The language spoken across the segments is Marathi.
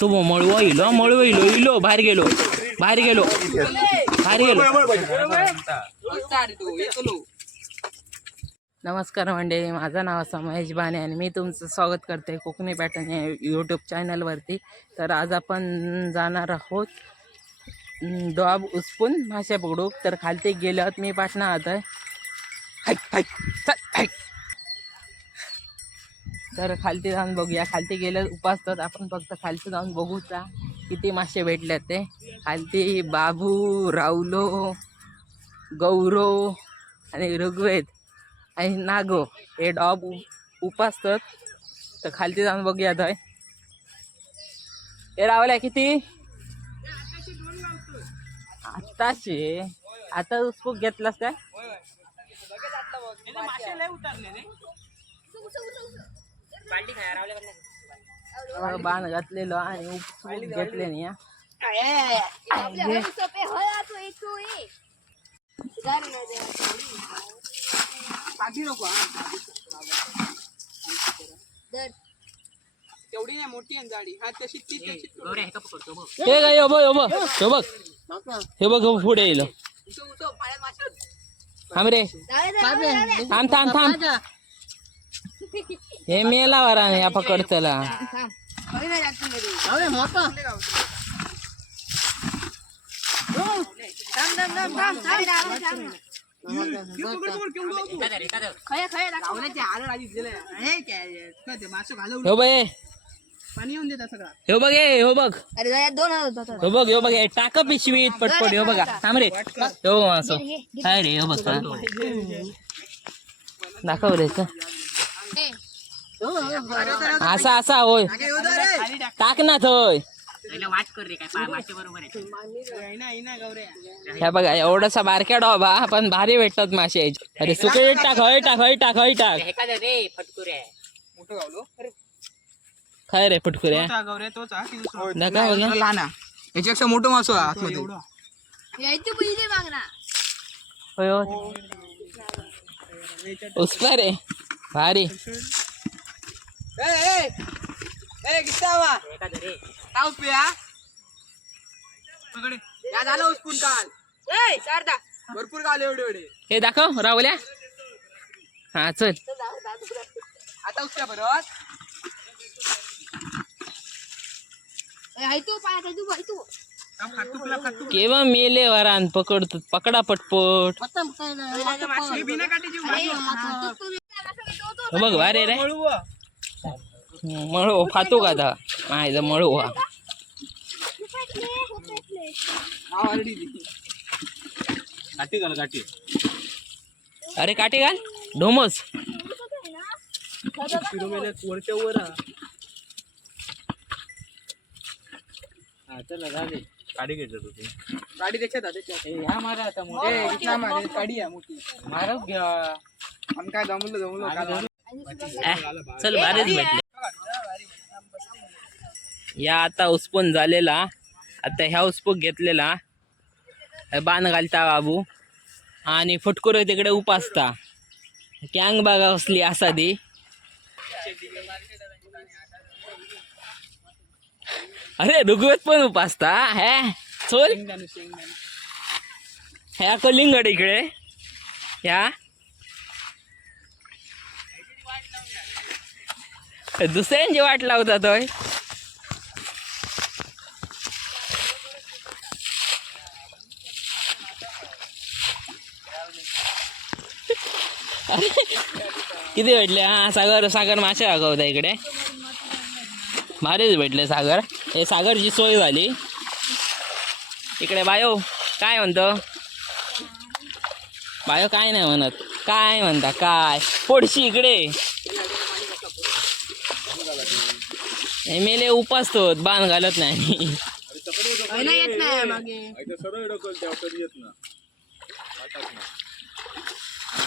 तो मळवा इलो मळवा इलो इलो बाहेर गेलो. बाहेर गेलो. बाहेर गेलो. नमस्कार मंडळी माझं नाव असं महेश बाने आणि मी तुमचं स्वागत करते कोकणी पॅटर्न या यूट्यूब चॅनलवरती तर आज आपण जाणार आहोत डॉब उचपून मासे पकडू तर खालती गेल्यावर मी पाठणार आहोत आहे. हाय चल तर खालती जाऊन बघूया. खालती गेलं उपासतात आपण फक्त खालती जाऊन बघूचा किती मासे भेटले ते. खालती बाबू रावलो गौरव आणि ऋग्वेद आणि नागो हे डॉब उपासतात तर. खालती जाऊन बघूया थंय हे रावल्या किती? आताशे आता उसपूक घेतलास काय? बाण घातलेलो आणि उपसूक घेतले नाही हा. तेवढी नाही मोठी आहे जाडी हा तशी ती तशी हे काय हो बघ हो बघ हे बघ हे बघ हो पुढे येईल थांब रे थांब थांब थांब हे मेला वरा या पकडतला मासं घालवलं हो बघ हे. पाणी येऊन देतात सगळा हे बघ हे हो बघ. अरे दोन होतात हो बघ हो बघ हे टाक पिशवीत पटपट हो बघा. थांब रे. हो असं काय रे हो बघ दाखव रे. असा असा होय. टाक. ना थोय ह्या. बघा एवढासा बारक्या डॉबा पण भारी भेटतात मासे. अरे सुके टाक हय टाक हय टाक हय टाक. काय रे फुटकुऱ्या? मोठा गौऱ्या तोच हा की दुसरा? दाखव बघा लहान हा. याच्यापेक्षा मोठं मासो हा आतमध्ये. होय हो. उस्पा रे भारी. ए, ए, ए, किस्सा वा. काय उचलू या? पकडे. या झालं उचपून काल भरपूर काल एवढे एवढे. हे दाखव रावल्या हा चल. आता उचल्या फाटूक केव्हा मेले वरान पकडतो पकडा पटपट. बघ भारी रे. मळू खातो का आता माहिती मळू हा. अरे काटे घाल ढोमस वरच्या वर हा. गाडी त्याच्यात हा, त्याच्यात. मागे? गाडी आहे मोठी आम्ही काय जमलो जमलो काय जमलो. चल भेटले या आता उसपून झालेला. आता ह्या उसपूक घेतलेला. बाण घालता बाबू. आणि फुटकुर तिकडे उपासता. कॅंग बागा कसली असा ती अरे ऋग्वेद पण उपासता हे? चोल. ह्या कलिंगड इकडे. ह्या दुसऱ्यांची वाट लावता तोय किती भेटले? हा सागर सागर मासे दाखवता इकडे. भारीच भेटले सागर. हे सागरची सोय झाली. इकडे बायो काय म्हणतो? बायो काय नाही म्हणत. काय म्हणता? काय? पोडशी इकडे. हे मेले उपासतो बाण घालत नाही. येत नाही मागे.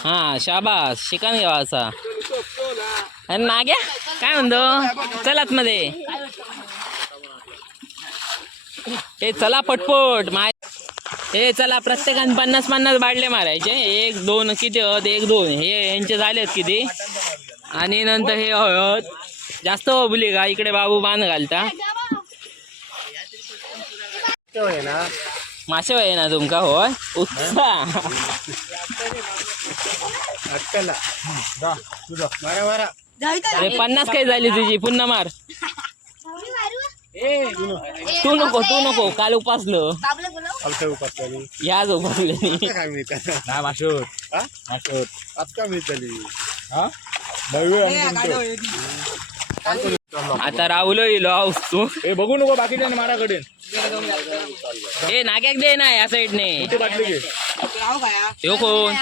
हा शाबास शिकन घ्यावाचा अरे नाग्या काय म्हणतो? चल आतमध्ये हे चला पटपट माय हे चला प्रत्येकाने पन्नास पन्नास बाडले मारायचे. एक दोन किती हत एक दोन. हे यांचे झालेत किती? आणि नंतर हे हळद. जास्त बबली का इकडे बाबू बांध घालता. मासे वय ना तुमका होय? अरे पन्नास काय झाली तुझी पुन्हा मार. तू नको तू नको काल उपासलो. याच उपासले नाही माशोर माशोर आज का मिळतली हा? आता राहुलो येलो आऊस तू? ए बघू नको बाकीच्या माराकडे. ए नाग्याक दे ना या काय यो कोण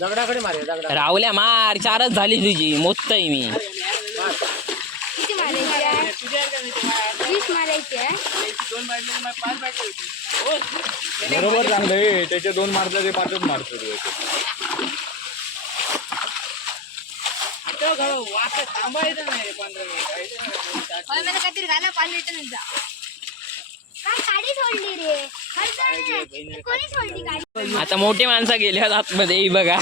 दगडाकडे मारे दगडा राहुल्या मार चारच झाली तुझी. मोजतय मी. किती मारायची बरोबर चांगलं आहे त्याचे दोन मारलं ते पाचच मारतो. थांबायचं नाही पंधरा मिनिट. काहीतरी घाला पाच लिटर जा. आता मोठी माणसं गेली आतमध्ये ही बघा.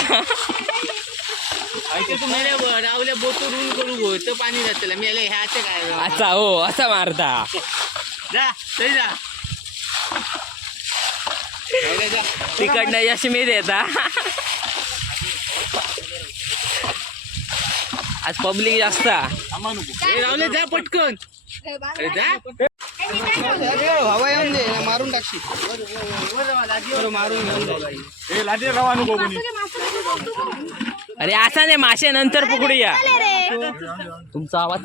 राहुल्या बोटू रूल करू गो तर पाणी जातलं मी ह्याचे काय असा हो असा मारता. जा तरी जा. तिकडनं यशमी देता आज पब्लिक जास्त. राहुल्या जा पटकन. अरे हवा येऊन दे मारून मारून असा नाही मासे नंतर पकडूया. तुमचा आवाज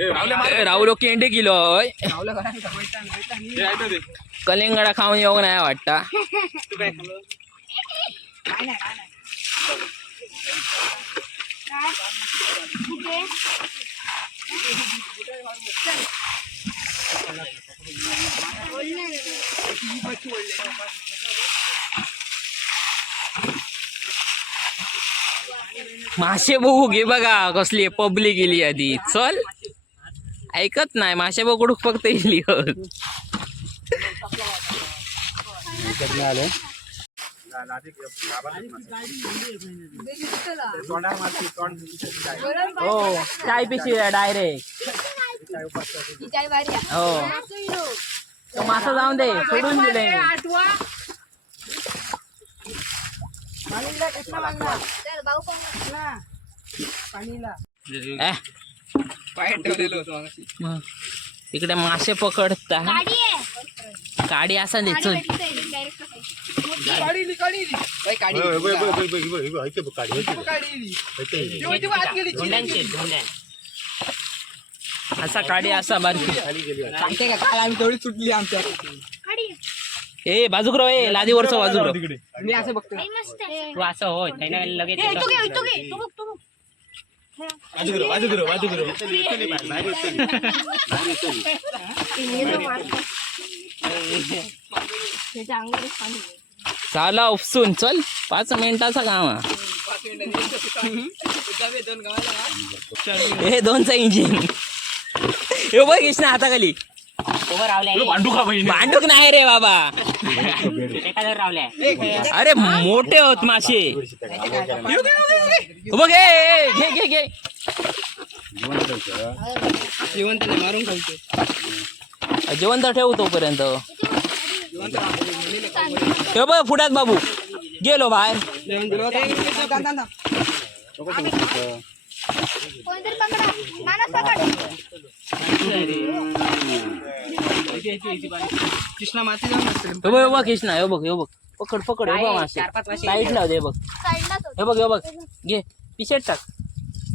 राहुलो केंडे किलो होय. राहुल्या घरात बैठा- बैठा नाही. हो. ए, ऐकतं ते. कलिंगडा खाऊन योग नाही वाटता तू काय खाल्लं? काय नाही काय नाही कुठे मासे बघू घे बघा कसली पब्लिक गेली आधी चल ऐकत नाही. मासे बघू फक्त गेली हो. काय पिशवी डायरेक्ट. हो. तो मासा जाऊन दे. सोडून दिले चल भाऊ पण पाय ठेवलेलं होतं मगाशी. तिकडे मासे पकडता गाडी आहे काडी असा दे गाडी चल भेटते direct. काढी इली, काढी इली. बाई, काढी ए, इली. बघ, बघ, बघ, बघ, बघ, बघ, ऐक बघ, काढ, ऐक बघ, काढी इली. ऐक बघ. जेव्हा ती आत गेली, चिली गेली. असा काडी असा बारकी. सांगते का काल आम्ही तेवढी सुटली आमच्या. ए बाजूकरो ए लादीवरचं बाजूकरो तिकडे मी असं बघतो तू असं हो त्याने लगेच ए, तो करू बाजू करू करू. झाला उपसून चल. पाच मिनिटाचा काम हा. हे दोनचा इंजिन. हे बघ कृष्णा हाताखाली. भांडूक नाही रे बाबा. अरे मोठे होत मासे. बघ घे घे घे जिवंत मारून खायचे. जेवण तर ठेवू तोपर्यंत. हे बघ पुढ्यात बाबू. गेलो बाहेर. कोणतरी पकडा. मानस पकड. कृष्णा माती जाऊन. हे बघ हे बघ कृष्णा हे बघ हे बघ. पकड पकड हे बघ मासे साईड लाव दे हे बघ. हे बघ हे बघ. घे. पिशेट टाक.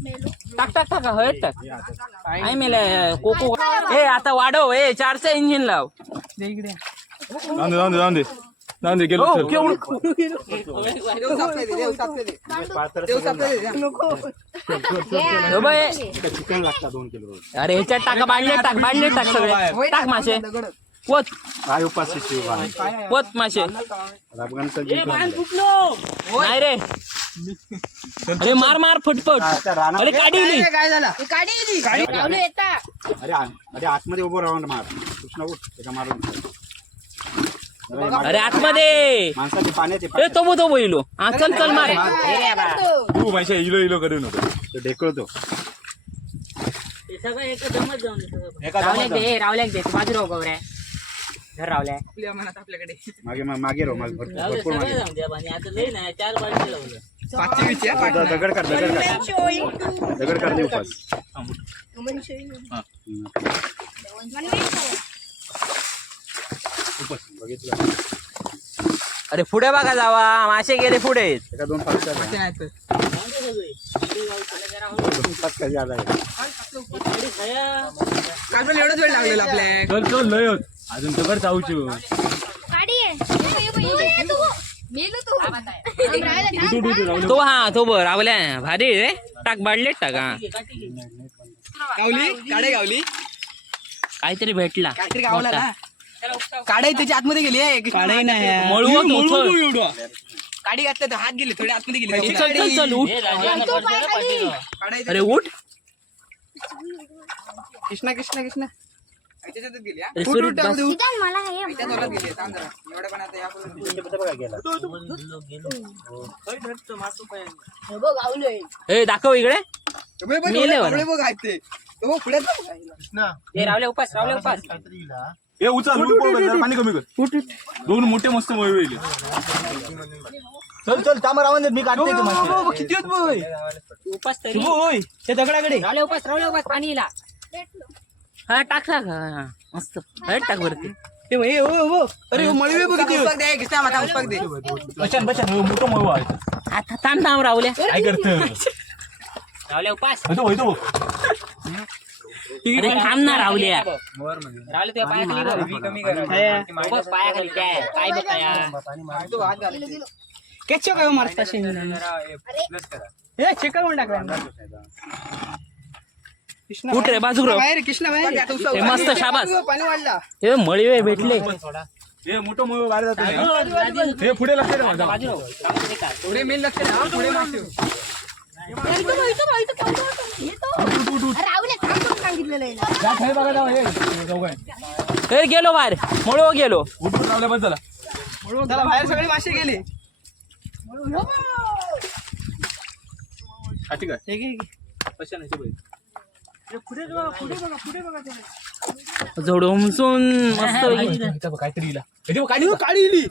मेलो. टाक टाक टाक हळद टाक. आई मेले कोको ए आता वाढव ए चारचं इंजिन लाव. दे इकडे. जाऊन दे जाऊन दे जाऊन दे. जाऊन दे गेलो चल. हे बघ हे. चिकन लागतात दोन किलो अरे ह्याच्यात टाका बांधले टाक बांधले टाक सगळे टाक मासे. पोत काय उपास पोत मासे अफगाणचा नाही रे अरे मार मार फटफट अरे काय झालं काढी येता अरे आ- अरे आतमध्ये उभं राहून मार कृष्णा उठ त्याच्या मारून अरे आतमध्ये. माणसाचे पाण्याचे ए तो तो बैलो हा चल चल मार. तू माहिती इलो इलो करू नको तो ढेकळतो. एका रावल्याक दमात दे रावल्याक दे. घर रावल्या. आपल्या मनात आपल्याकडे. मागे मा- मागे राहू मागे भरपूर भरपूर मागे. पाचवी विषय आहे, द- दगड काढ दगड काढ. दगड काढ दे उपास उपास बघितलं. अरे पुढे बघा जावा मासे गेले पुढे. एका दोन. काल एवढाच वेळ लागलेला आपल्या. चल चल लय होत. अजून तू उठू राहुल. तो हा तो बर रावल्या भारी रे. टाक बाडले टाक गावली? काडे गावली? काहीतरी भेटला. काहीतरी गावला काडे त्याच्या आतमध्ये गेली आहे काढाई नाही. काडी घातल्या तर हात गेले थोडे आतमध्ये गेले. चल चल चल उठ. काढाई अरे उठ. कृष्णा कृष्णा कृष्णा. दाखव इकडे. पुढे उपास रावल्या उपास. ए उचल उठ, उठ, उठ, पाणी कमी कर. दोन मोठे मस्त मळ येईल चल चल तांबा रावण मी काढते बघ, बघ, बघ, किती बघ उपास तरी. होय त्या दगडाकडे. रावल्या उपास रावल्या उपास पाणी इला हा टाक टाक हा, हा. मस्त. अरे टाक वरती. ते बघ, ओ, ओ. अरे मळवे बघ किती बचन बचन हो, मोठं मळ आहे. हा, था- थांब थांब रावल्या. काय करत रावल्या उपास. होतो होतो. अरे थांब ना रावल्या रावल्या तुझ्या पायाखाली बघ. पायाखाली काय? काय बघ काय तो हात घाल. केच काय मारता ए चेक करून टाकला. कृष्णा उठ रे बाजू राव बाहेर कृष्णा बाहेर. हे मस्त शाबास. पाणी वाढला. हे मळीवे भेटले. हे मोठं मळ बाहेर जातो हे पुढे लक्ष दे माझा पुढे मेन लक्ष द्या, हा, पुढे मासे. राहुल सांगितलेलं आहे ना जा खाली बघा जाऊ, हे गेलो बाहेर. मळो गेलो. उठून बस झाला चला बाहेर सगळे मासे गेले. हा, ठीक आहे पुढे बघा पुढे बघा पुढे बघा उमसून मस्त काहीतरी इला. हे इली.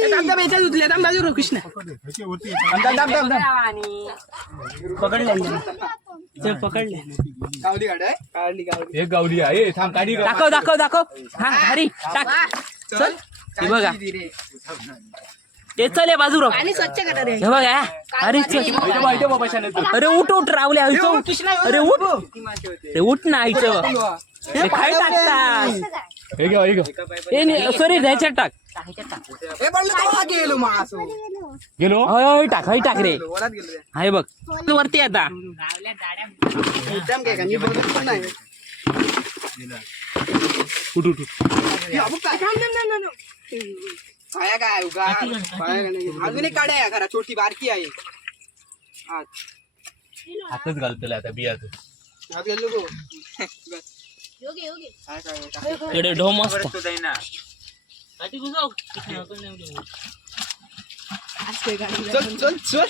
याच्यात कृष्णा. पकडले ते पकडले. गावली गाडी गावली एक गावली आहे. थांब काढी? दाखव दाखव दाखव. हा भारी टाक. चल. हे बघा. ते चल बाजू राव पाणी स्वच्छ करा रे. हे बघा अरे. अरे उठ उठ रावले आईचं अरे उठ. अरे उठ ना आईचं हे काय टाकतात हे घे, हे घे. हे सॉरी ह्याच्यात टाक गेलो होय होय टाक होय टाक रे. हाय बघ. वरती आता. उठ उठ उठ. हे अबू काय? थांब, थांब, थांब, थांब, थांब. पाया काय उगा पाया काय नाही. अजून एक काढ्या घरा छोटी बारकी आहे आज। हातच घाल त्याला आता बियाचं आज गेलो गो योगे योगे। काय काय काय. इकडे ढोम असतो चल चल चल।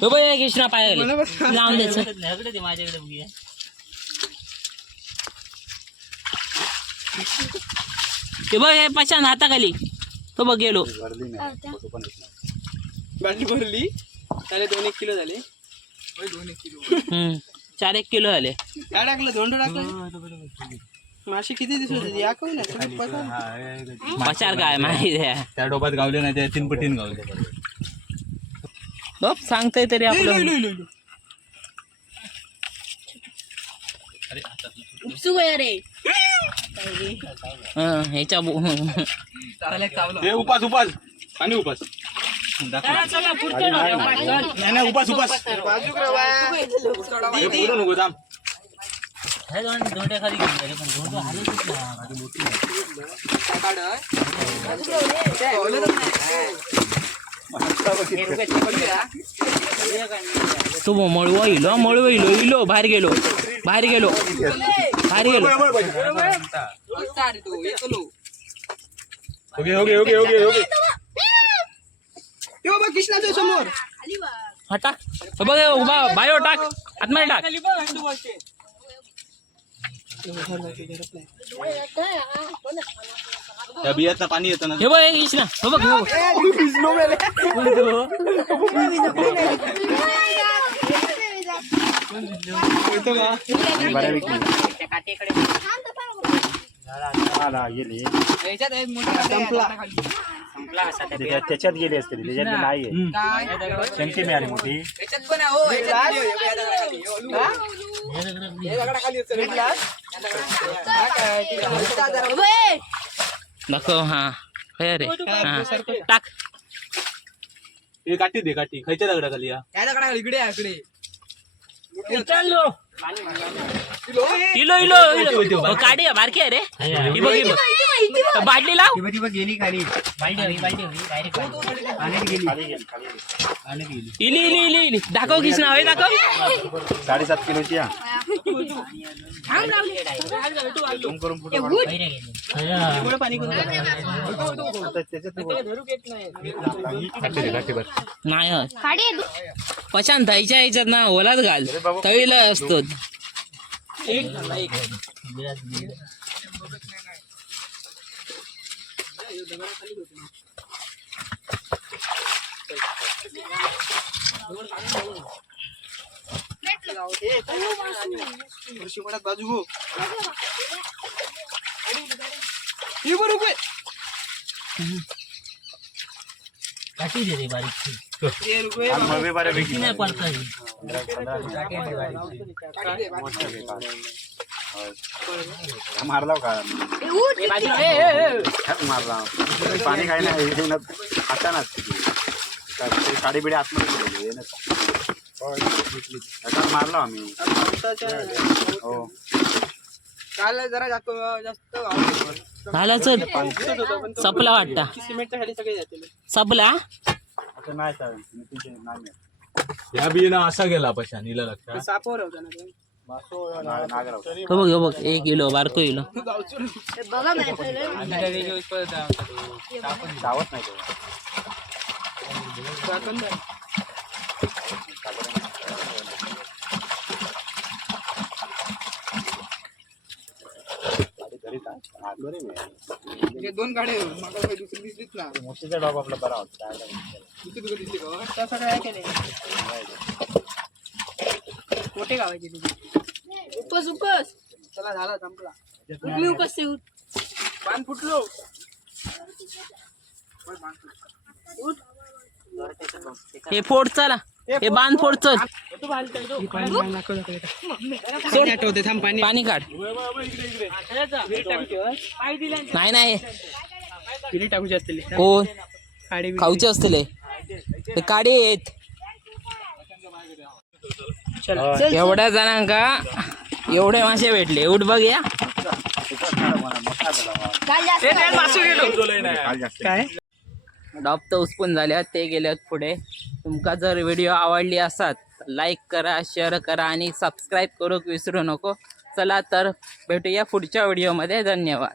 हो। बघ हे। कृष्णा पाय मला बस- लावून द्यायचं ते बघ हे पशान हाताखाली. तो बघ गेलो. भरली नाही फोटो पण येत नाही. बाटली भरली. त्याला दोन एक किलो झाले. होय, दोन एक किलो. हम्म चार एक किलो झाले. काय टाकलं? धोंड टाकलं? मासे किती दिसत होते? सगळं पसार. हा, हे, हे, हे. पचार काय माहिती आहे? त्या डोबात गावले नाही त्या तीन पटीन गावले. बघ सांगतोय तरी लय, आपलं. लय, लय, लय, लय. उपसू रे. हं, ह्याच्या बो- हे उपास उपास. आणि उपास. दाखव. नाही नाही उपास उपास. हे पुढं नको थांब. तो मळवा इलो मळवा इलो इलो बाहेर गेलो बाहेर गेलो. बाहेर गेलो okay okay okay okay okay यो बघ कृष्णाच्या समोर हा टाक हे बघ हे उभा बायो टाक आतमध्ये टाक त्या बियाचं पाणी येतं ना हे बघ हे इश ना हे बघ हे त्याच्यात गेली असते त्याच्यात नाही शंकी मिळाली मोठी आहे, हो याच्यात video आहे, या दगडाखाली. दगडाखाली होतं, भेटलास? काय, ठीक आहे. हलता जरा. दाखव रे हा टाक हे काठी दे काठी खायच्या दगडाखाली या या दगडाखाली इकडे आहे, इलो इलो इलो. काढी आहे, बारकी आहे रे. ही बघ ही बघ. बाटली लाव. इली इली इली इली. दाखव किस नाव आहे दाखव. साडेसात किलोची नाही होत. काढी पशान थायच्या याच्यात ना ओलाच घाल तळीला असतो शिकोणात बाजू हो हे बरं रुपये ते रुपये मग बऱ्यापैकी मारला का मारला पाणी काय नाही हे न- हातानाच काय ते साडी बिडी आतमध्ये गेलेली, हे मारलो आम्ही. हो. काल जरा जास्त जास्त आवडलं. झालं चल सपला वाटता. सिमेंटच्या खाली सगळे जातील सपला? असं नाही चालेल नितीनचे नाही मिळत. या बियाणं असा गेला पशा नीला लक्षात. सापावर होता ना तो. नाग- नागराव हे बघ हे बघ एक किलो बारको किलो. बघा माहिती धावत नाही तो. झाकण द्या. हे दोन गाड्या. मला काही दुसरी दिसलीच ना. मोठीचा डॉग आपला बरा होता. दुसरी तुला दिसली का केले मोठे गावायचे तुझे उपस उपस. चला झाला संपला. कुठली उपस ते उठ. पान फुटलो. हे फोड चला. हे बांध फोड चल. पाणी आठवते थांब पाणी पाणी काढ. नाही नाही. किती टाकूचे असतील कोण काडी खाऊचे असतले ते काडे आहेत एवढ्या जणांका एवढे मासे भेटले. उठ बघ या. काय? डॉप तर उचपून झाल्यात ते गेल्यात पुढे. तुमका जर व्हिडिओ आवडली असत लाईक करा शेअर करा आणि सबस्क्राईब करूक विसरू नको. चला तर भेटूया पुढच्या व्हिडिओमध्ये धन्यवाद.